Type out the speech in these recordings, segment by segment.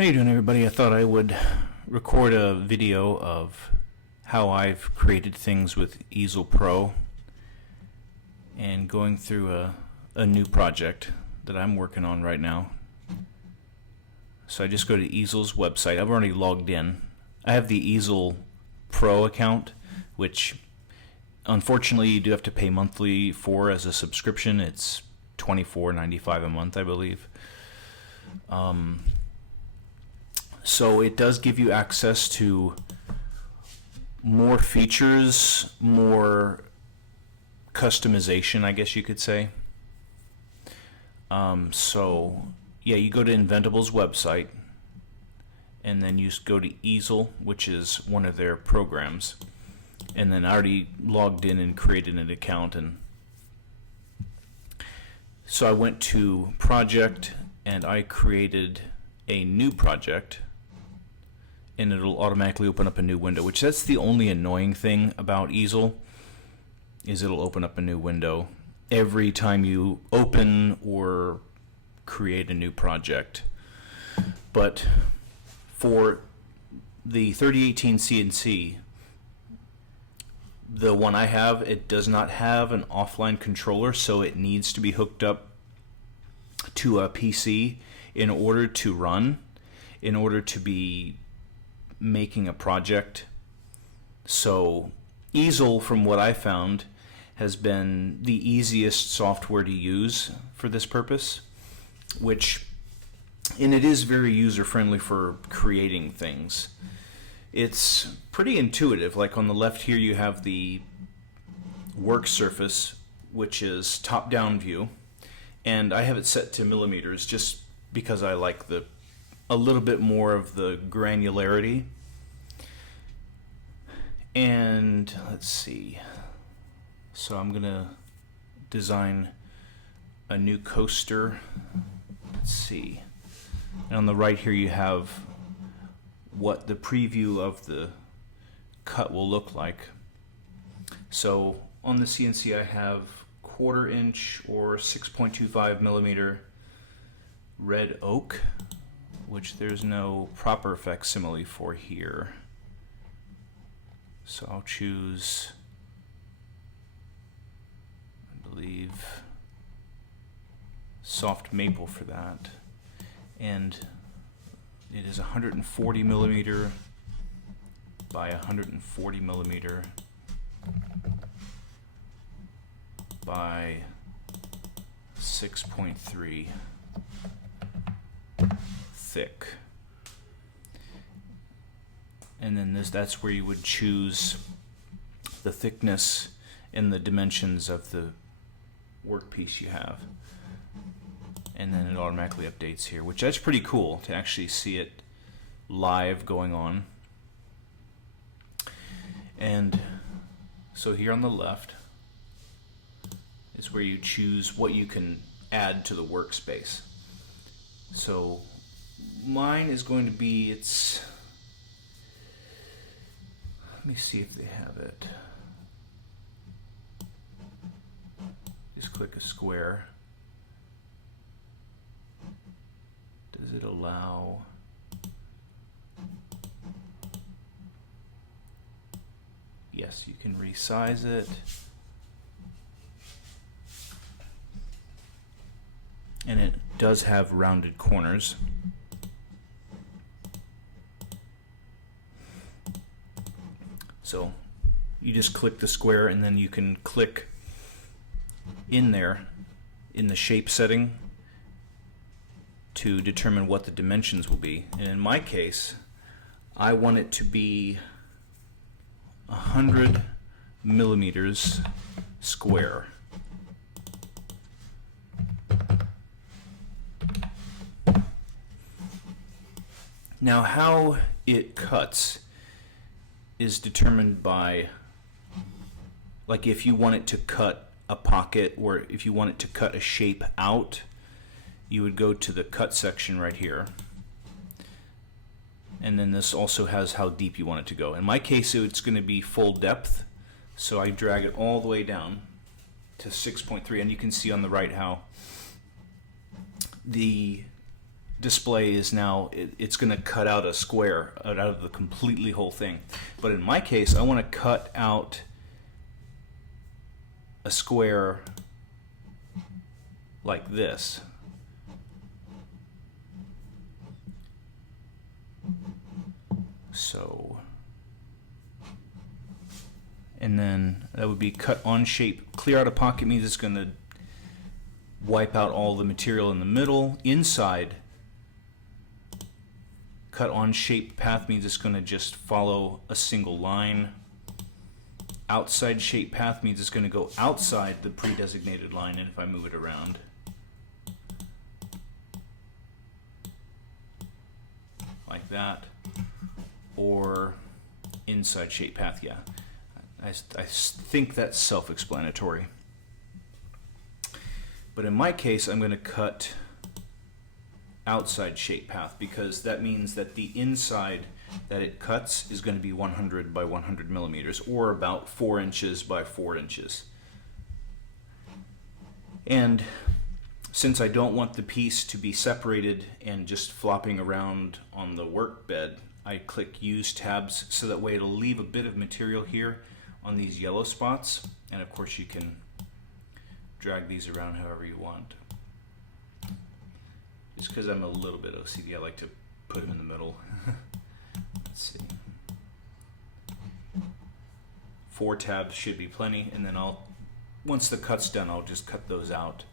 How you doing, everybody? I thought I would record a video of how I've created things with Easel Pro and going through a new project that I'm working on right now. So I just go to Easel's website. I've already logged in. I have the Easel Pro account, which unfortunately you do have to pay monthly for as a subscription. It's $24.95 a month, I believe. So it does give you access to more features, more customization, I guess you could say. So yeah, you go to Inventables website, and then you go to Easel, which is one of their programs. And then I already logged in and created an account, and so I went to Project, and I created a new project, and it'll automatically open up a new window, which that's the only annoying thing about Easel, is it'll open up a new window every time you open or create a new project. But for the 3018 CNC, the one I have, it does not have an offline controller, so it needs to be hooked up to a PC in order to run, in order to be making a project. So Easel, from what I found, has been the easiest software to use for this purpose, and it is very user-friendly for creating things. It's pretty intuitive. Like on the left here you have the work surface, which is top-down view, and I have it set to millimeters just because I like a little bit more of the granularity. And let's see, so I'm gonna design a new coaster. Let's see, and on the right here you have what the preview of the cut will look like. So on the CNC I have 1/4 inch or 6.25 millimeter red oak, which there's no proper facsimile for here. So I'll choose, I believe, soft maple for that. And it is 140 millimeter by 140 millimeter by 6.3 thick. And then that's where you would choose the thickness and the dimensions of the workpiece you have. And then it automatically updates here, which that's pretty cool to actually see it live going on. And so here on the left is where you choose what you can add to the workspace. So mine is going to be, let me see if they have it. Just click a square. Does it allow? Yes, you can resize it. And it does have rounded corners. So you just click the square, and then you can click in there in the shape setting to determine what the dimensions will be. And in my case, I want it to be 100 millimeters square. Now how it cuts is determined by, like, if you want it to cut a pocket or if you want it to cut a shape out, you would go to the cut section right here. And then this also has how deep you want it to go. In my case, it's going to be full depth, so I drag it all the way down to 6.3, and you can see on the right how the display is now, it's going to cut out a square out of the completely whole thing. But in my case, I want to cut out a square like this. So, and then that would be cut on shape. Clear out of pocket means it's going to wipe out all the material in the middle. Inside, cut on shape path means it's going to just follow a single line. Outside shape path means it's going to go outside the pre-designated line, and if I move it around, like that, or inside shape path, yeah. I think that's self-explanatory. But in my case, I'm going to cut outside shape path because that means that the inside that it cuts is going to be 100 by 100 millimeters, or about 4 inches by 4 inches. And since I don't want the piece to be separated and just flopping around on the work bed, I click Use Tabs, so that way it'll leave a bit of material here on these yellow spots, and of course you can drag these around however you want. Just because I'm a little bit OCD, I like to put them in the middle. Let's see. 4 tabs should be plenty, and then once the cut's done, I'll just cut those out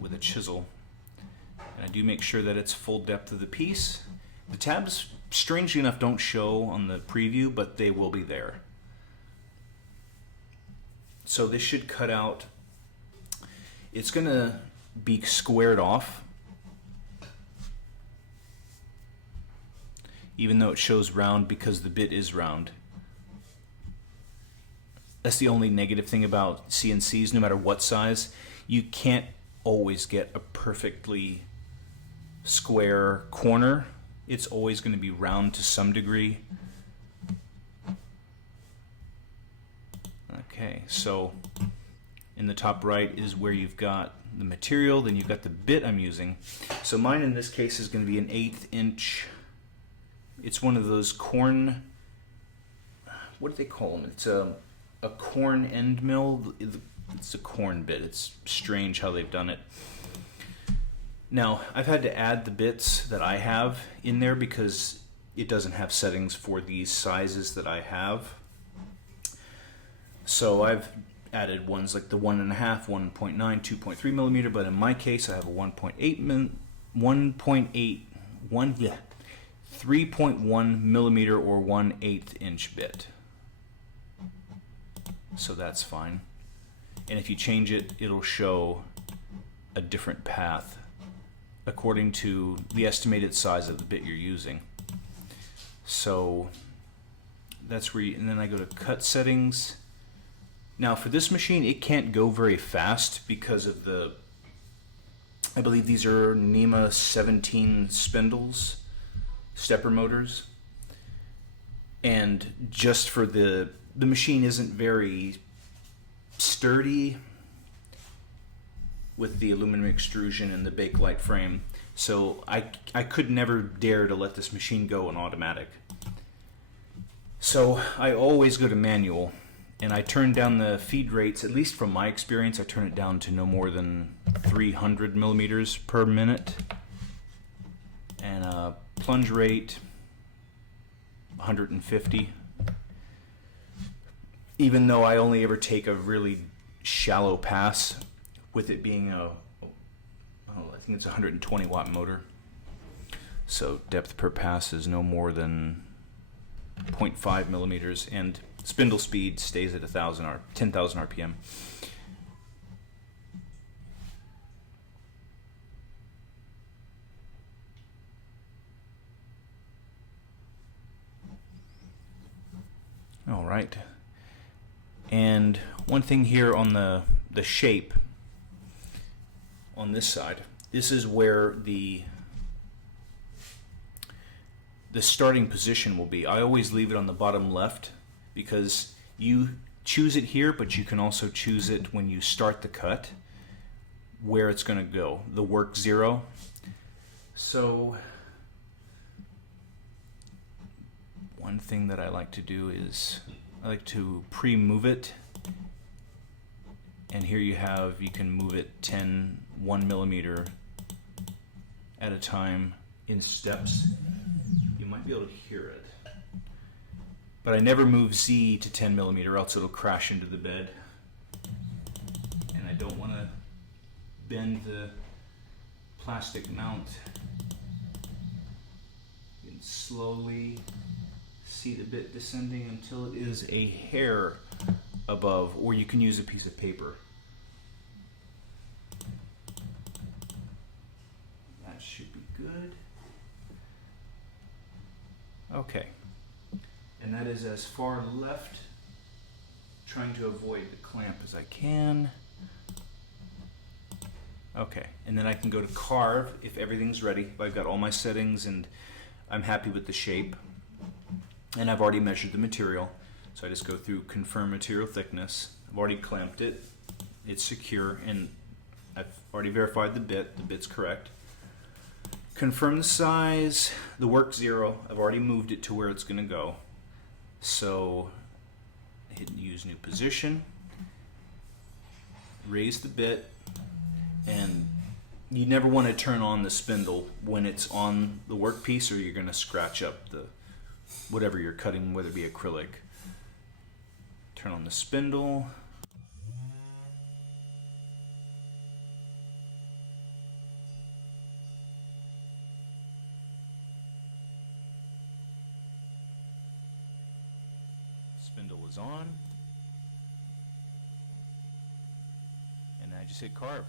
with a chisel. And I do make sure that it's full depth of the piece. The tabs, strangely enough, don't show on the preview, but they will be there. So this should cut out, it's going to be squared off, even though it shows round because the bit is round. That's the only negative thing about CNCs, no matter what size. You can't always get a perfectly square corner. It's always going to be round to some degree. Okay, so in the top right is where you've got the material, then you've got the bit I'm using. So mine in this case is going to be an 1/8 inch. It's one of those corn, what do they call them? It's a corn end mill. It's a corn bit. It's strange how they've done it. Now, I've had to add the bits that I have in there because it doesn't have settings for these sizes that I have. So I've added ones like the 1.5, 1.9, 2.3 millimeter, but in my case I have a 3.1 millimeter or 1/8 inch bit. So that's fine. And if you change it, it'll show a different path according to the estimated size of the bit you're using. So that's where and then I go to cut settings. Now for this machine, it can't go very fast because of I believe these are NEMA 17 spindles, stepper motors. And just for the machine isn't very sturdy with the aluminum extrusion and the Bakelite frame. So I could never dare to let this machine go in automatic. So I always go to manual. And I turn down the feed rates, at least from my experience, I turn it down to no more than 300 millimeters per minute. And plunge rate, 150. Even though I only ever take a really shallow pass, with it being I think it's a 120 watt motor. So depth per pass is no more than 0.5 millimeters, and spindle speed stays at 10,000 RPM. All right. And one thing here on the shape on this side, this is where the starting position will be. I always leave it on the bottom left because you choose it here, but you can also choose it when you start the cut where it's going to go. The work 0. So one thing that I like to do is I like to pre-move it, and here you can move it 1 millimeter at a time in steps. You might be able to hear it, but I never move Z to 10 millimeter, else it'll crash into the bed, and I don't want to bend the plastic mount. You can slowly see the bit descending until it is a hair above, or you can use a piece of paper. That should be good. Okay, and that is as far left, trying to avoid the clamp as I can. Okay, and then I can go to carve if everything's ready, if I've got all my settings and I'm happy with the shape. And I've already measured the material, so I just go through confirm material thickness. I've already clamped it, it's secure, and I've already verified the bit's correct. Confirm the size, the work 0, I've already moved it to where it's going to go. So hit use new position, raise the bit, and you never want to turn on the spindle when it's on the workpiece, or you're going to scratch up the whatever you're cutting, whether it be acrylic. Turn on the spindle. Spindle is on. And I just hit carve.